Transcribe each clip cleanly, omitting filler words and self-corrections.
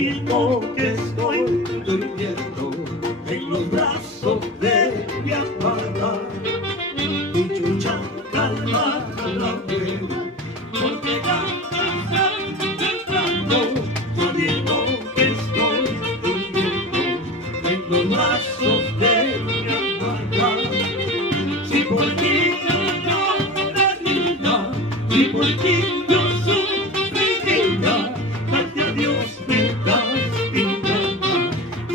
mismo que estoy durmiendo en los brazos de mi amada. Y chucha calma la pena, porque canta temprano. Yo mismo que estoy durmiendo en los brazos de mi amada. Si por ti yo la niña, si por ti yo sufriría, hasta Dios me castigará,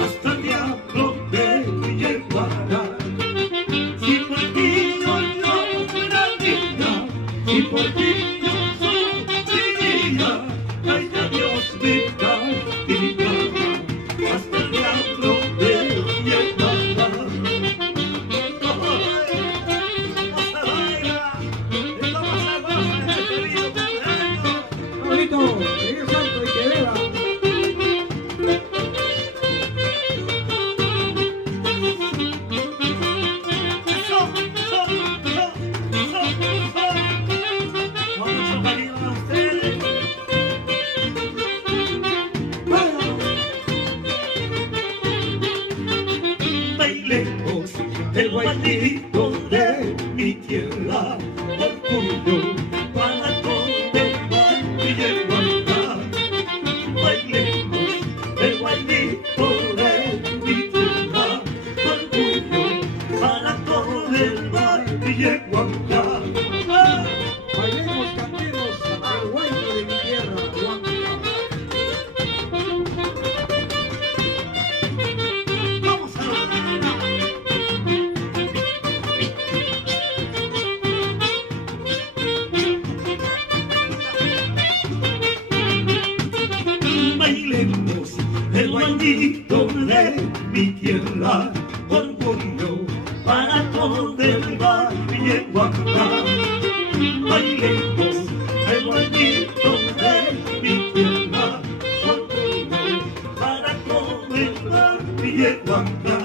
hasta el diablo me llevará. Si por ti yo la niña, si por ti yo sufriría, hasta Dios me castigará, hasta el diablo me llevará. Bailemos el bailito de mi tierra, orgullo para todo el Valle Guantá. Bailemos el bailito de mi tierra, orgullo para todo el Valle Guantá. Bailemos, cantemos al baile de mi tierra, Huanca. Bailemos el bailito de mi tierra, orgullo para todo el Valle Guantá. Bailemos el bailito de mi tierra, orgullo para todo el Valle Guantá.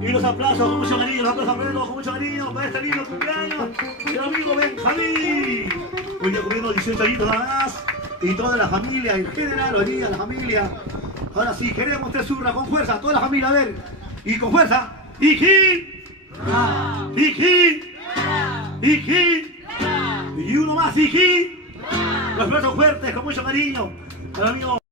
Y los aplausos con mucho cariño, los aplausos con mucho cariño para este lindo cumpleaños del amigo Benjamín. Hoy día cumpliendo 18 añitos nada más. Y toda la familia, en general, hoy día la familia. Ahora sí, queremos tres surra con fuerza, toda la familia, a ver. Y con fuerza. ¡Iji! ¡Iji! ¡Iji! Y uno más, ¡Iji! Los aplausos fuertes, con mucho cariño al amigo